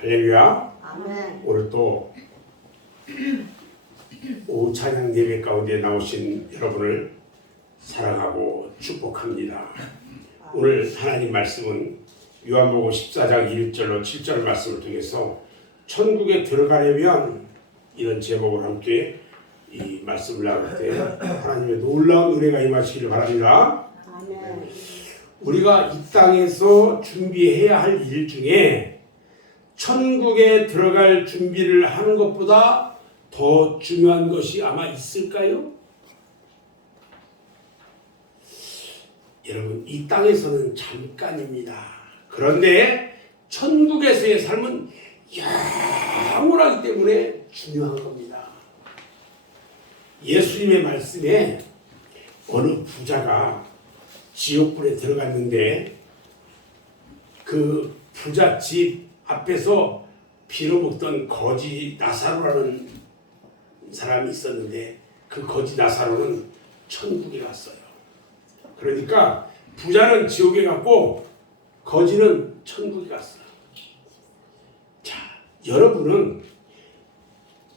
할렐루야. 아멘. 오늘 또 오후 찬양 예배 가운데 나오신 여러분을 사랑하고 축복합니다. 오늘 하나님 말씀은 요한복음 14장 1절로 7절 말씀을 통해서 천국에 들어가려면 이런 제목을 함께 이 말씀을 나눌 때 하나님의 놀라운 은혜가 임하시기를 바랍니다. 아멘. 우리가 이 땅에서 준비해야 할 일 중에 천국에 들어갈 준비를 하는 것보다 더 중요한 것이 아마 있을까요? 여러분, 이 땅에서는 잠깐입니다. 그런데 천국에서의 삶은 영원하기 때문에 중요한 겁니다. 예수님의 말씀에 어느 부자가 지옥불에 들어갔는데 그 부자 집 앞에서 빌어먹던 거지 나사로라는 사람이 있었는데 그 거지 나사로는 천국에 갔어요. 그러니까 부자는 지옥에 갔고 거지는 천국에 갔어요. 자, 여러분은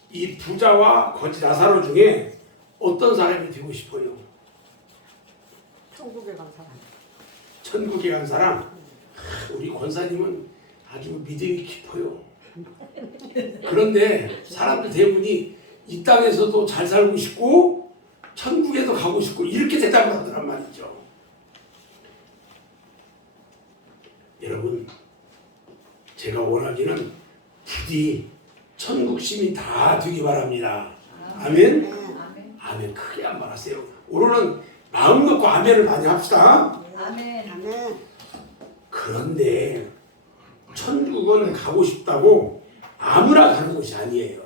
이 부자와 거지 나사로 중에 어떤 사람이 되고 싶어요? 천국에 간 사람. 천국에 간 사람. 우리 권사님은 아주 믿음이 깊어요. 그런데 사람들 대부분이 이 땅에서도 잘 살고 싶고 천국에도 가고 싶고 이렇게 대답을 하더란 말이죠. 여러분, 제가 원하기는 부디 천국 시민 다 되기 바랍니다. 아멘? 아멘. 크게 한번 하세요. 오늘은 마음 놓고 아멘을 많이 합시다. 아멘. 아멘. 그런데 천국은 가고 싶다고 아무나 가는 곳이 아니에요.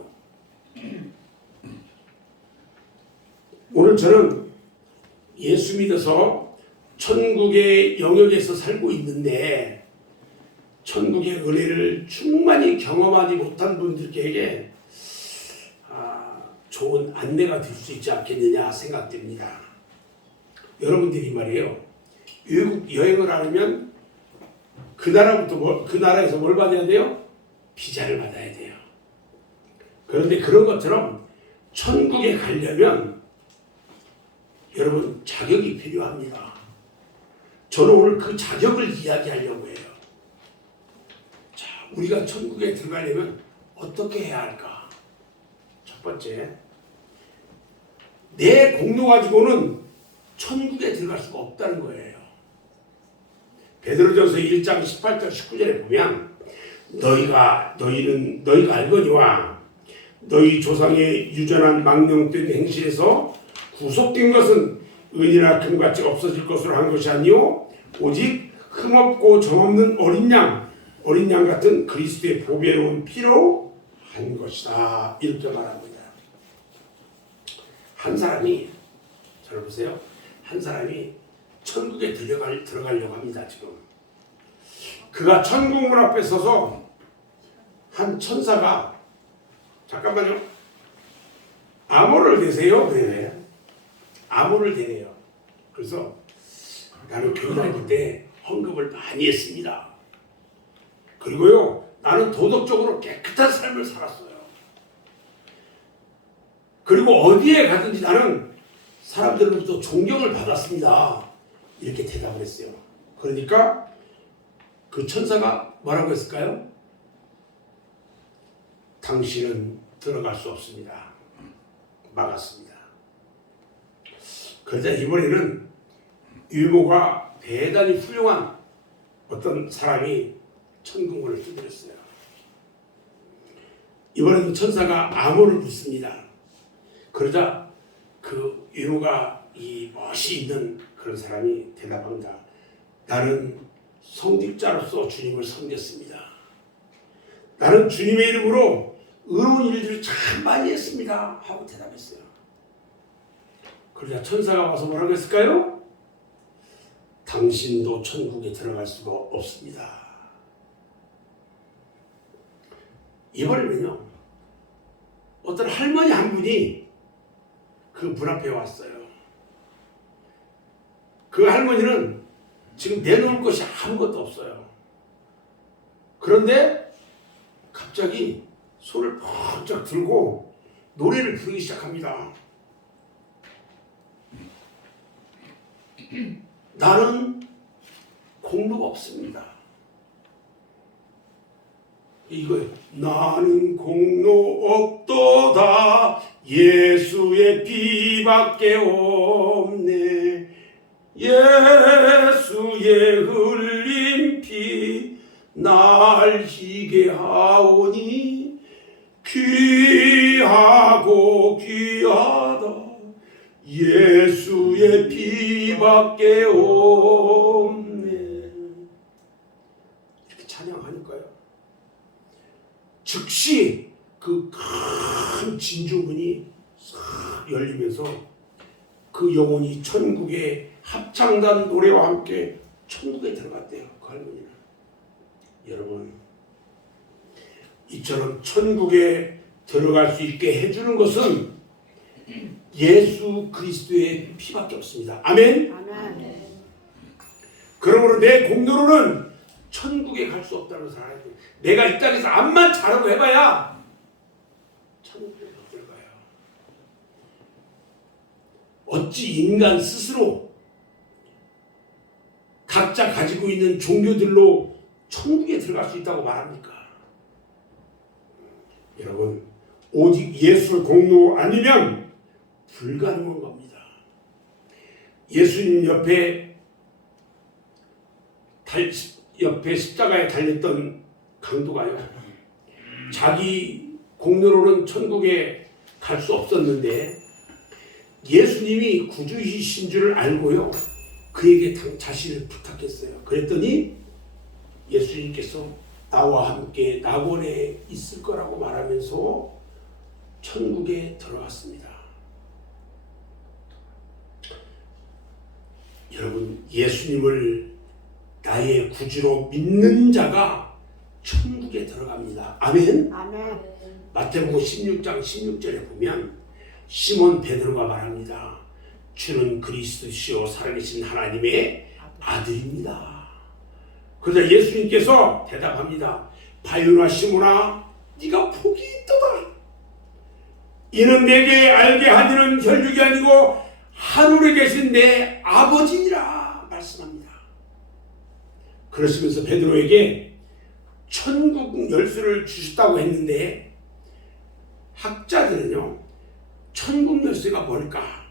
오늘 저는 예수 믿어서 천국의 영역에서 살고 있는데 천국의 은혜를 충만히 경험하지 못한 분들에게 좋은 안내가 될 수 있지 않겠느냐 생각됩니다. 여러분들이 말이에요. 외국 여행을 하려면 그 나라에서 뭘 받아야 돼요? 비자를 받아야 돼요. 그런데 그런 것처럼 천국에 가려면 여러분 자격이 필요합니다. 저는 오늘 그 자격을 이야기하려고 해요. 자, 우리가 천국에 들어가려면 어떻게 해야 할까? 첫 번째, 내 공로 가지고는 천국에 들어갈 수가 없다는 거예요. 베드로전서 1장 18절 19절에 보면 너희가 알거니와 너희 조상의 유전한 망령된 행실에서 구속된 것은 은이나 금같이 없어질 것으로 한 것이 아니요 오직 흠없고 정없는 어린 양 같은 그리스도의 보배로운 피로 한 것이다. 이렇게 말합니다. 한 사람이 저를 보세요. 한 사람이 천국에 들어가려고 합니다. 지금 그가 천국 문 앞에 서서 한 천사가 잠깐만요. 암호를 대세요. 그래. 암호를 대래요. 그래서 나는 교회 다닐 때 헌금을 많이 했습니다. 그리고요, 나는 도덕적으로 깨끗한 삶을 살았어요. 그리고 어디에 가든지 나는 사람들로부터 존경을 받았습니다. 이렇게 대답을 했어요. 그러니까 그 천사가 뭐라고 했을까요? 당신은 들어갈 수 없습니다. 막았습니다. 그러자 이번에는 유모가 대단히 훌륭한 어떤 사람이 천국문을 두드렸어요. 이번에는 천사가 암호를 묻습니다. 그러자 그 유모가 이 멋이 있는 그런 사람이 대답합니다. 나는 성직자로서 주님을 섬겼습니다. 나는 주님의 이름으로 의로운 일들을 참 많이 했습니다. 하고 대답했어요. 그러자 천사가 와서 뭐라고 했을까요? 당신도 천국에 들어갈 수가 없습니다. 이번에는요, 어떤 할머니 한 분이 그 문 앞에 왔어요. 그 할머니는 지금 내놓을 것이 아무것도 없어요. 그런데 갑자기 손을 번쩍 들고 노래를 부르기 시작합니다. 나는 공로가 없습니다. 이거예요. 나는 공로 없도다 예수의 피밖에 없네. 예수의 흘린 피 날 희게 하오니 귀하고 귀하다 예수의 피밖에 없네. 이렇게 찬양하니까요, 즉시 그 큰 진주문이 싹 열리면서 그 영혼이 천국의 합창단 노래와 함께 천국에 들어갔대요. 그 할머니는. 여러분, 이처럼 천국에 들어갈 수 있게 해주는 것은 예수 그리스도의 피밖에 없습니다. 아멘? 아멘. 그러므로 내 공로로는 천국에 갈 수 없다는 것을 알아야 돼요. 내가 이 땅에서 암만 잘하고 해봐야 천국에 못 들어가요. 어찌 인간 스스로 각자 가지고 있는 종교들로 천국에 들어갈 수 있다고 말합니까? 여러분, 오직 예수 공로 아니면 불가능한 겁니다. 예수님 옆에 십자가에 달렸던 강도가요, 자기 공로로는 천국에 갈 수 없었는데 예수님이 구주이신 줄을 알고요, 그에게 자신을 부탁했어요. 그랬더니 예수님께서 나와 함께 낙원에 있을 거라고 말하면서 천국에 들어갔습니다. 여러분, 예수님을 나의 구주로 믿는 자가 천국에 들어갑니다. 아멘? 아멘. 마태복음 16장 16절에 보면 시몬 베드로가 말합니다. 주는 그리스도시요 살아계신 하나님의 아들입니다. 그러자 예수님께서 대답합니다. 바요나 시몬아, 네가 복이 있도다. 이는 내게 알게 하기는 혈육이 아니고 하늘에 계신 내 아버지니라 말씀합니다. 그러시면서 베드로에게 천국 열쇠를 주셨다고 했는데, 학자들은요, 천국 열쇠가 뭘까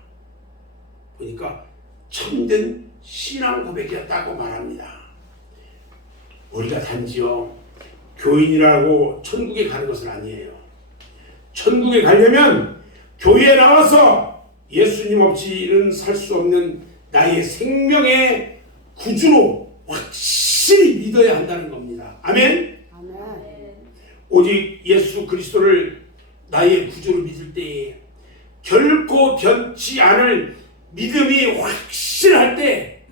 보니까 참된 신앙 고백이었다고 말합니다. 우리가 단지요 교인이라고 천국에 가는 것은 아니에요. 천국에 가려면 교회에 나와서 예수님 없이는 살 수 없는 나의 생명의 구주로 확실히 믿어야 한다는 겁니다. 아멘? 아멘. 오직 예수 그리스도를 나의 구주로 믿을 때에 결코 변치 않을 믿음이 확실할 때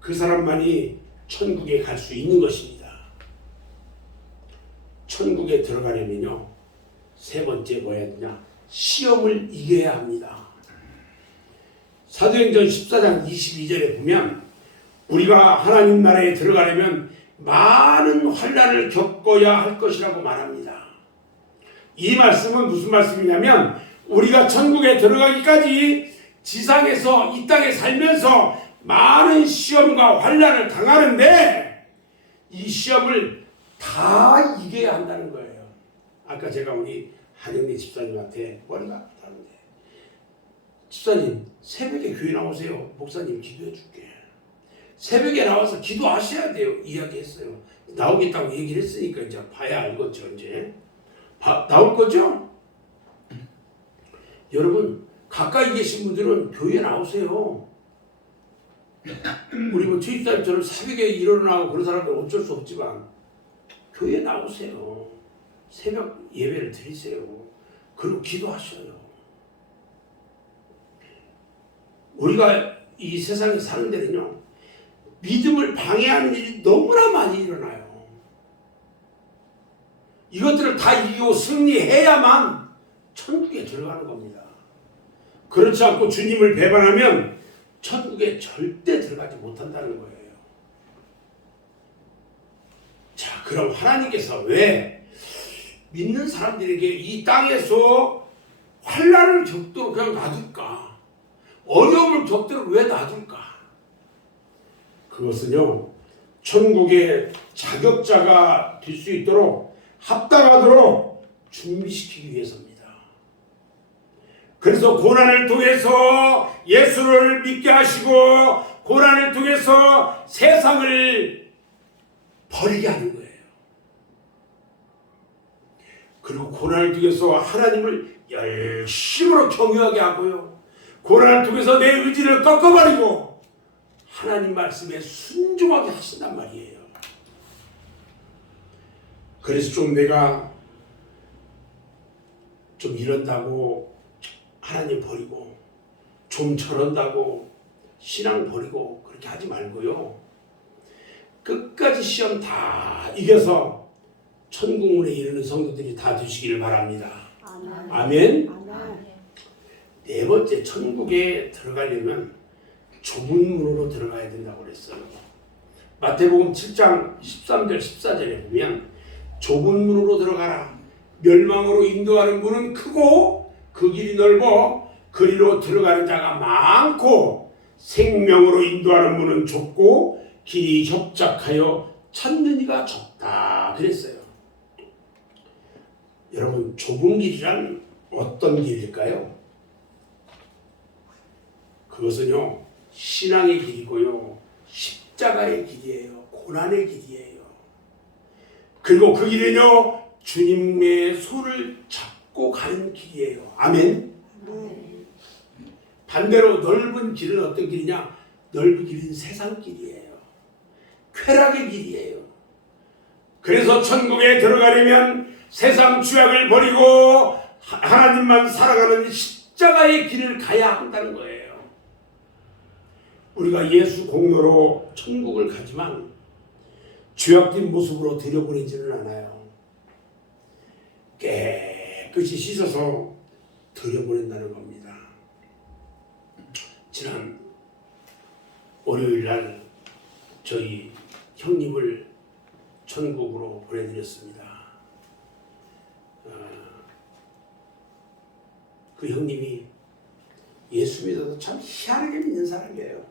그 사람만이 천국에 갈 수 있는 것입니다. 천국에 들어가려면요, 세 번째 뭐 해야 되냐? 시험을 이겨야 합니다. 사도행전 14장 22절에 보면 우리가 하나님 나라에 들어가려면 많은 환난을 겪어야 할 것이라고 말합니다. 이 말씀은 무슨 말씀이냐면, 우리가 천국에 들어가기까지 지상에서 이 땅에 살면서 많은 시험과 환난을 당하는데 이 시험을 다 이겨야 한다는 거예요. 아까 제가 우리 한영래 집사님한테 머리가 아프다는데, 집사님 새벽에 교회 나오세요. 목사님 기도해 줄게. 새벽에 나와서 기도하셔야 돼요. 이야기했어요. 나오겠다고 얘기를 했으니까 이제 봐야 알겠죠. 이제 나올 거죠? 여러분, 가까이 계신 분들은 교회 나오세요. 우리 뭐 주입사님처럼 새벽에 일어나고 그런 사람들은 어쩔 수 없지만 교회 나오세요. 새벽 예배를 드리세요. 그리고 기도하셔요. 우리가 이 세상에 사는 데는요, 믿음을 방해하는 일이 너무나 많이 일어나요. 이것들을 다 이기고 승리해야만 천국에 들어가는 겁니다. 그렇지 않고 주님을 배반하면 천국에 절대 들어가지 못한다는 거예요. 자, 그럼 하나님께서 왜 믿는 사람들에게 이 땅에서 환난을 겪도록 그냥 놔둘까? 어려움을 겪도록 왜 놔둘까? 그것은요, 천국의 자격자가 될 수 있도록 합당하도록 준비시키기 위해서입니다. 그래서 고난을 통해서 예수를 믿게 하시고 고난을 통해서 세상을 버리게 하는 거예요. 그리고 고난을 통해서 하나님을 열심으로 경유하게 하고요. 고난을 통해서 내 의지를 꺾어버리고 하나님 말씀에 순종하게 하신단 말이에요. 그래서 좀 내가 좀 이런다고 하나님 버리고 좀 저런다고 신앙 버리고 그렇게 하지 말고요. 끝까지 시험 다 이겨서 천국문에 이르는 성도들이 다 되시기를 바랍니다. 아멘. 네 번째, 천국에 들어가려면 좁은 문으로 들어가야 된다고 그랬어요. 마태복음 7장 13절 14절에 보면 좁은 문으로 들어가라. 멸망으로 인도하는 문은 크고 그 길이 넓어 그리로 들어가는 자가 많고 생명으로 인도하는 문은 좁고 길이 협착하여 찾는 이가 적다 그랬어요. 여러분, 좁은 길이란 어떤 길일까요? 그것은요, 신앙의 길이고요, 십자가의 길이에요, 고난의 길이에요. 그리고 그 길은요, 주님의 손을 잡고 가는 길이에요. 아멘. 반대로 넓은 길은 어떤 길이냐? 넓은 길은 세상 길이에요. 쾌락의 길이에요. 그래서 천국에 들어가려면 세상 죄악을 버리고 하나님만 살아가는 십자가의 길을 가야 한다는 거예요. 우리가 예수 공로로 천국을 가지만 죄악된 모습으로 들여보내지는 않아요. 깨끗이 씻어서 들여보낸다는 겁니다. 지난 월요일날 저희 형님을 천국으로 보내드렸습니다. 그 형님이 예수 믿어도 참 희한하게 믿는 사람이에요.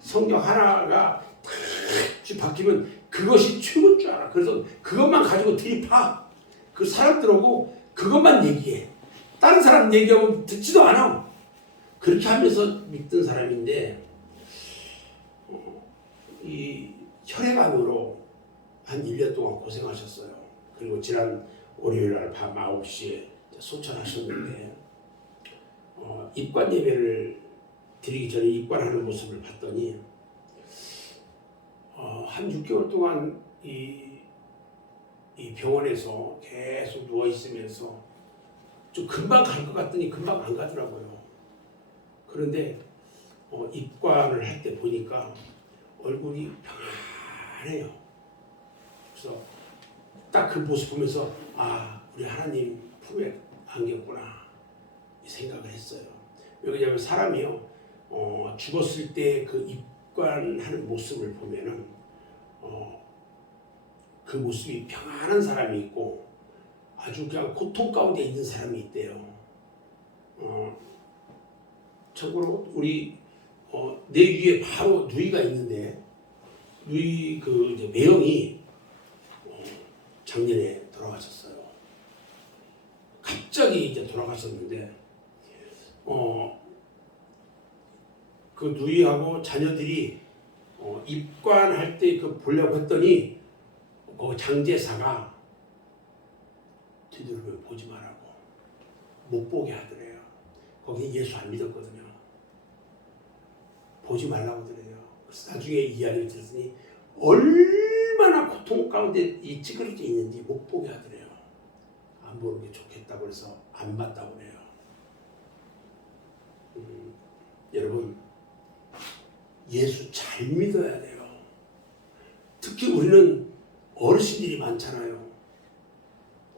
성경 하나가 탁 바뀌면 그것이 최고인 줄 알아. 그래서 그것만 가지고 들이파. 그 사람들하고 그것만 얘기해. 다른 사람 얘기하면 듣지도 않아. 그렇게 하면서 믿던 사람인데 이 혈액암으로 한 1년 동안 고생하셨어요. 그리고 지난 월요일날 밤 9시에 소천하셨는데 입관 예배를 드리기 전에 입관하는 모습을 봤더니 한 6개월 동안 이 병원에서 계속 누워 있으면서 좀 금방 갈 것 같더니 금방 안 가더라고요. 그런데 입관을 할 때 보니까 얼굴이 평안해요. 그래서 딱 그 모습 보면서 우리 하나님 품에 안겼구나 이 생각을 했어요. 왜냐하면 사람이요 죽었을 때 그 입관하는 모습을 보면은 그 모습이 평안한 사람이 있고 아주 그냥 고통 가운데 있는 사람이 있대요. 참고로 우리 내 위에 바로 누이가 있는데 누이 그 이제 매형이 작년에 돌아가셨어요. 갑자기 이제 돌아가셨는데 그 누이하고 자녀들이 입관할 때 그 보려고 했더니 그 장제사가 뒤돌아보면 보지 말라고 못 보게 하더래요. 거기 예수 안 믿었거든요. 보지 말라고 하더래요. 그래서 나중에 이야기를 들었으니 얼마나 고통 가운데 이 찌그러져 있는지 못 보게 하더래요. 안 보는 게 좋겠다고 해서 안 봤다고 그래요. 여러분, 예수 잘 믿어야 돼요. 특히 우리는 어르신들이 많잖아요.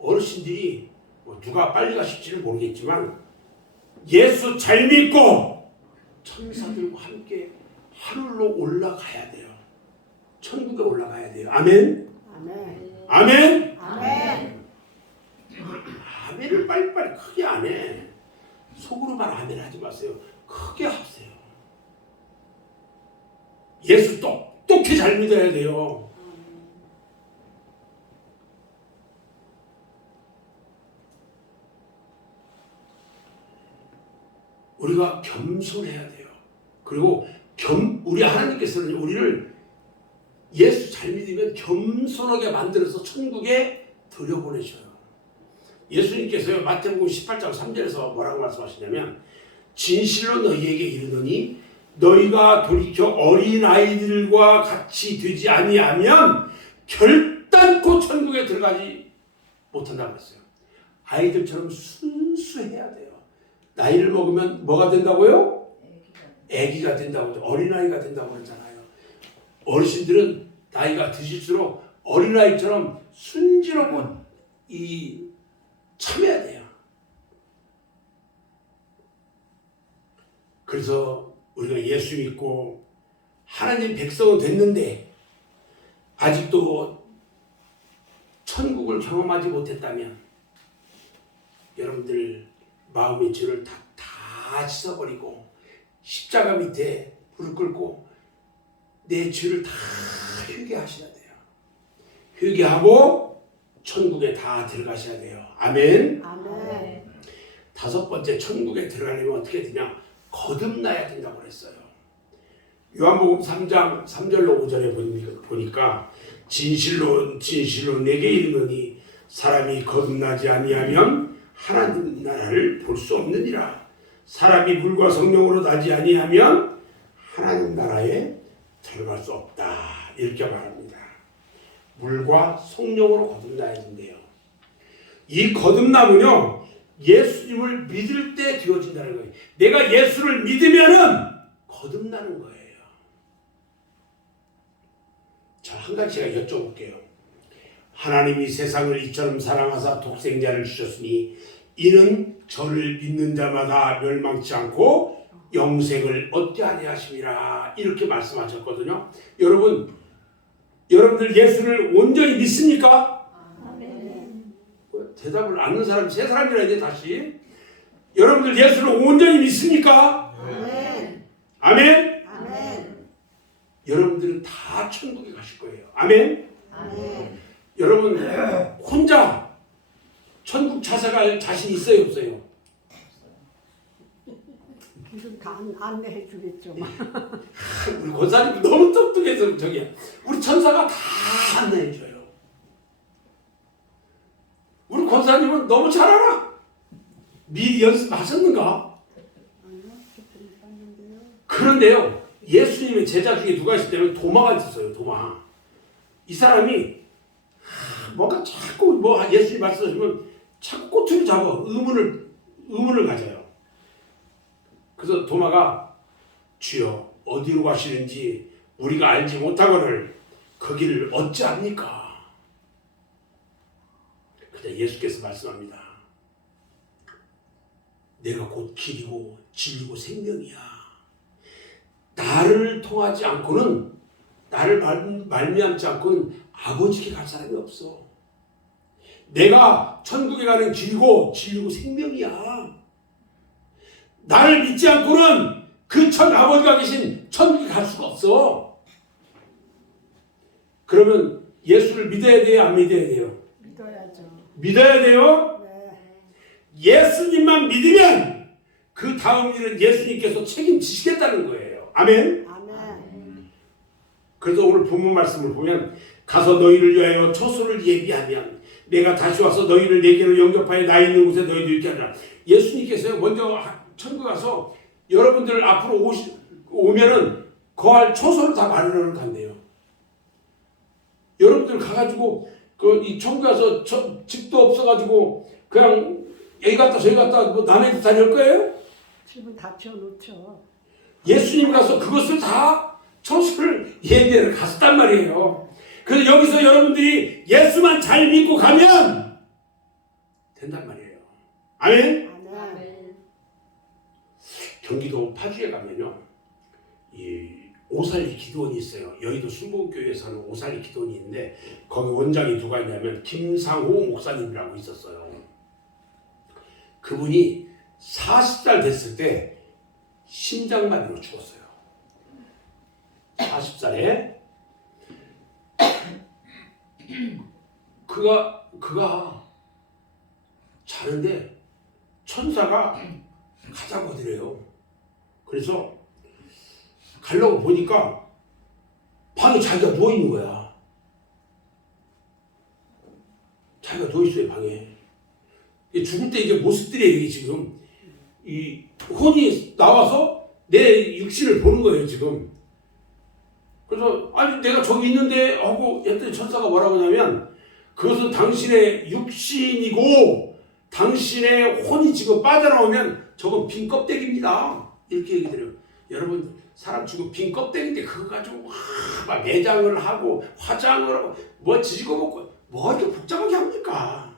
어르신들이 누가 빨리 가실지는 모르겠지만 예수 잘 믿고 천사들과 함께 하늘로 올라가야 돼요. 천국에 올라가야 돼요. 아멘. 아멘. 아멘. 아멘. 빨리빨리 크게 안 해. 속으로만 아멘 하지 마세요. 크게 하세요. 예수 똑똑히 잘 믿어야 돼요. 우리가 겸손해야 돼요. 그리고 우리 하나님께서는 우리를 예수 잘 믿으면 겸손하게 만들어서 천국에 들여보내셔요. 예수님께서요, 마태복음 18장 3절에서 뭐라고 말씀하시냐면, 진실로 너희에게 이르노니 너희가 돌이켜 어린아이들과 같이 되지 아니하면 결단코 천국에 들어가지 못한다고 했어요. 아이들처럼 순수해야 돼요. 나이를 먹으면 뭐가 된다고요? 애기가 된다고, 어린아이가 된다고 그러잖아요. 어르신들은 나이가 드실수록 어린아이처럼 순진하고 참해야 돼요. 그래서 우리가 예수 믿고 하나님 백성은 됐는데 아직도 천국을 경험하지 못했다면 여러분들 마음의 죄를 다 씻어버리고 십자가 밑에 무릎 꿇고 내 죄를 다 회개하셔야 돼요. 회개하고 천국에 다 들어가셔야 돼요. 아멘. 아멘. 다섯 번째, 천국에 들어가려면 어떻게 되냐? 거듭나야 된다고 그랬어요. 요한복음 3장 3절로 5절에 보니까 진실로 내게 이르노니 사람이 거듭나지 아니하면 하나님 나라를 볼 수 없느니라. 사람이 물과 성령으로 나지 아니하면 하나님 나라에 들어갈 수 없다. 이렇게 말합니다. 물과 성령으로 거듭나야 된대요. 이 거듭남은요, 예수님을 믿을 때 되어진다는 거예요. 내가 예수를 믿으면은 거듭나는 거예요. 자, 한 가지 제가 여쭤볼게요. 하나님이 세상을 이처럼 사랑하사 독생자를 주셨으니 이는 저를 믿는 자마다 멸망치 않고 영생을 얻게 하려 하심이라. 이렇게 말씀하셨거든요. 여러분들 예수를 온전히 믿습니까? 대답을 않는 사람이 세 사람이라 이제 다시. 여러분들 예수를 온전히 믿습니까? 아멘. 아멘. 아멘. 여러분들은 다 천국에 가실 거예요. 아멘. 아멘. 여러분 혼자 천국 찾아갈 자신 있어요, 없어요? 길은 다 안내해 주겠죠. 우리 권사님 너무 똑똑해서 저기야. 우리 천사가 다 안내해 줘요. 우리 권사님은 너무 잘 알아. 미리 연습하셨는가? 그런데요, 예수님의 제자 중에 누가 있을 때는 도마가 있었어요. 도마. 이 사람이 뭔가 자꾸 예수님 말씀하시면 자꾸 꼬투리 잡아 의문을 가져요. 그래서 도마가 주여 어디로 가시는지 우리가 알지 못하거늘 그 길을 어찌합니까? 그때 예수께서 말씀합니다. 내가 곧 길이고 진리고 생명이야. 나를 통하지 않고는, 나를 말미암지 않고는 아버지께 갈 사람이 없어. 내가 천국에 가는 길이고 진리고 생명이야. 나를 믿지 않고는 그 아버지가 계신 천국에 갈 수가 없어. 그러면 예수를 믿어야 돼요, 안 믿어야 돼요? 믿어야죠. 믿어야 돼요? 네. 예수님만 믿으면 그 다음 일은 예수님께서 책임지시겠다는 거예요. 아멘. 아멘. 그래서 오늘 본문 말씀을 보면 가서 너희를 위하여 처소를 예비하면 내가 다시 와서 너희를 내게로 영접하여 나 있는 곳에 너희도 있게 하리라. 예수님께서 먼저 천국 가서 여러분들 앞으로 오면은 거할 처소를 다 마련하러 간대요. 여러분들 가가지고 이 천국 가서 집도 없어가지고 그냥 여기 갔다 저기 갔다 남의 집 다닐 거예요? 집은 다 지어놓죠. 예수님 가서 그것을 다 처소를 예비하러 갔단 말이에요. 그래서 여기서 여러분들이 예수만 잘 믿고 가면 된단 말이에요. 아멘. 아멘. 경기도 파주에 가면요, 이 오살리 기도원이 있어요. 여의도 순복음교회에 사는 오살리 기도원이 있는데 거기 원장이 누가 있냐면 김상호 목사님이라고 있었어요. 그분이 40살 됐을 때 심장마비로 죽었어요. 40살에 그가 자는데 천사가 가자고 하더래요. 그래서 가려고 보니까 방에 자기가 누워있는 거야. 자기가 누워있어요, 방에. 죽을 때 이게 모습들이에요, 이게 지금. 이 혼이 나와서 내 육신을 보는 거예요, 지금. 그래서, 아니, 내가 저기 있는데 하고 했더니 천사가 뭐라고 하냐면, 그것은 당신의 육신이고, 당신의 혼이 지금 빠져나오면 저건 빈 껍데기입니다. 이렇게 얘기해요. 여러분, 사람 죽으면 빈 껍데기인데 그거 가지고 막 매장을 하고 화장을 하고 뭐 지지고 먹고 뭐 이렇게 복잡하게 합니까?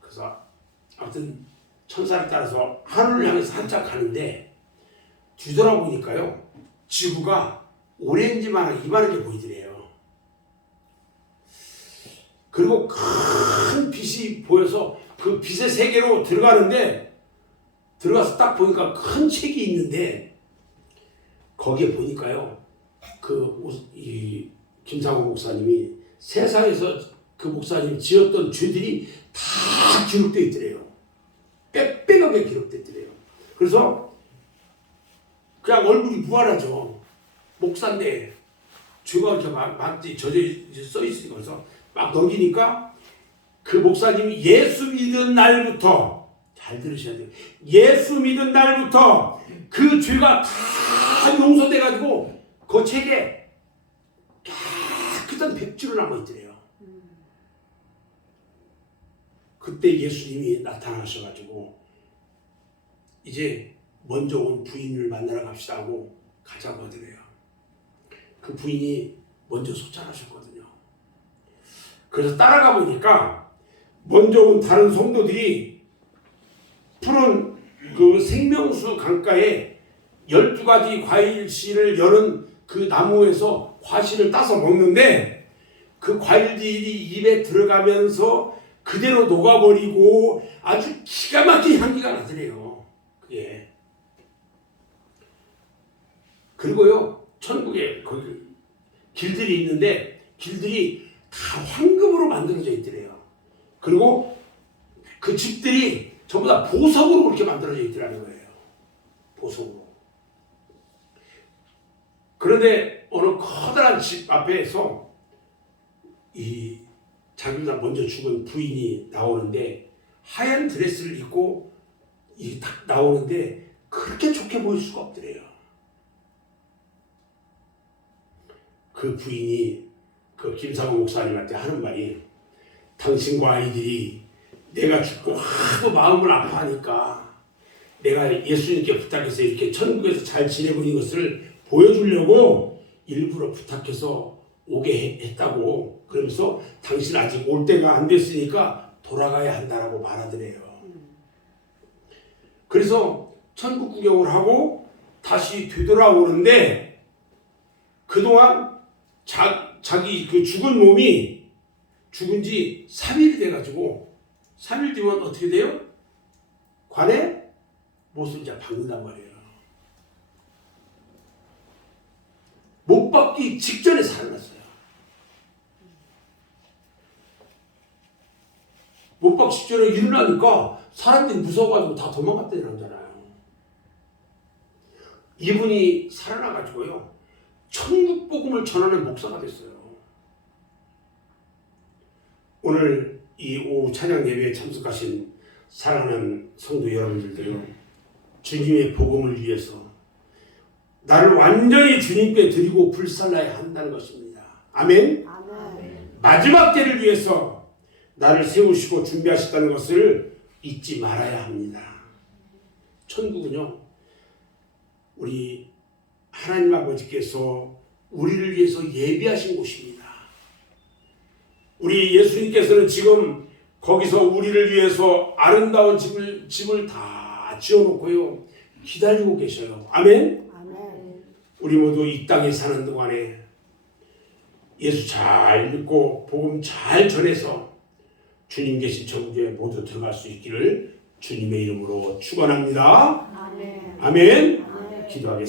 그래서 아무튼 천사를 따라서 하늘을 향해서 한참 가는데 뒤돌아보니까요, 지구가 오렌지만한 이만하게 보이더래요. 그리고 큰 빛이 보여서 그 빛의 세계로 들어가는데, 들어가서 딱 보니까 큰 책이 있는데, 거기에 보니까요, 이 김상호 목사님이 세상에서 그 목사님이 지었던 죄들이 다 기록되어 있더래요. 빽빽하게 기록되어 있더래요. 그래서 그냥 얼굴이 무한하죠. 목사인데 죄가 이렇게 많지 젖어 써 있으니까. 그래서 막 넘기니까 그 목사님이 예수 믿은 날부터, 잘 들으셔야 돼요, 예수 믿은 날부터 그 죄가 다 용서돼 가지고 그 책에 깨끗한 100줄을 남아있더래요. 그때 예수님이 나타나셔가지고 이제 먼저 온 부인을 만나러 갑시다 하고 가자고 하더래요. 그 부인이 먼저 소찬하셨거든요. 그래서 따라가 보니까 먼저 온 다른 성도들이 푸른 그 생명수 강가에 12가지 과일씨를 여는 그 나무에서 과실을 따서 먹는데, 그 과일들이 입에 들어가면서 그대로 녹아버리고 아주 기가 막힌 향기가 나더래요. 그게. 그리고요, 천국에 거기 길들이 있는데 길들이 다 황금으로 만들어져 있더래요. 그리고 그 집들이 전부 다 보석으로 그렇게 만들어져 있더라는 거예요. 보석으로. 그런데 어느 커다란 집 앞에서 이 자기보다 먼저 죽은 부인이 나오는데, 하얀 드레스를 입고 딱 나오는데 그렇게 좋게 보일 수가 없더래요. 그 부인이 그 김상호 목사님한테 하는 말이, 당신과 아이들이 내가 죽고 하도 마음을 아파하니까 내가 예수님께 부탁해서 이렇게 천국에서 잘 지내고 있는 것을 보여주려고 일부러 부탁해서 오게 했다고. 그러면서 당신 아직 올 때가 안 됐으니까 돌아가야 한다라고 말하더래요. 그래서 천국 구경을 하고 다시 되돌아오는데, 그동안 자기 그 죽은 몸이 죽은 지 3일이 돼가지고, 3일 뒤면 어떻게 돼요? 관에 못을 이제 박는단 말이에요. 못 박기 직전에 살아났어요. 못 박기 직전에 일어나니까 사람들이 무서워가지고 다 도망갔다잖아요. 이분이 살아나가지고요, 천국 복음을 전하는 목사가 됐어요. 오늘 이 오후 찬양 예배에 참석하신 사랑하는 성도 여러분들도요, 주님의 복음을 위해서 나를 완전히 주님께 드리고 불살라야 한다는 것입니다. 아멘. 아멘. 마지막 때를 위해서 나를 세우시고 준비하셨다는 것을 잊지 말아야 합니다. 천국은요, 우리 하나님 아버지께서 우리를 위해서 예비하신 곳입니다. 우리 예수님께서는 지금 거기서 우리를 위해서 아름다운 집을 다 지어놓고요, 기다리고 계셔요. 아멘. 아멘. 우리 모두 이 땅에 사는 동안에 예수 잘 믿고 복음 잘 전해서 주님 계신 천국에 모두 들어갈 수 있기를 주님의 이름으로 축원합니다. 아멘. 아멘. 아멘. 기도하겠습니다.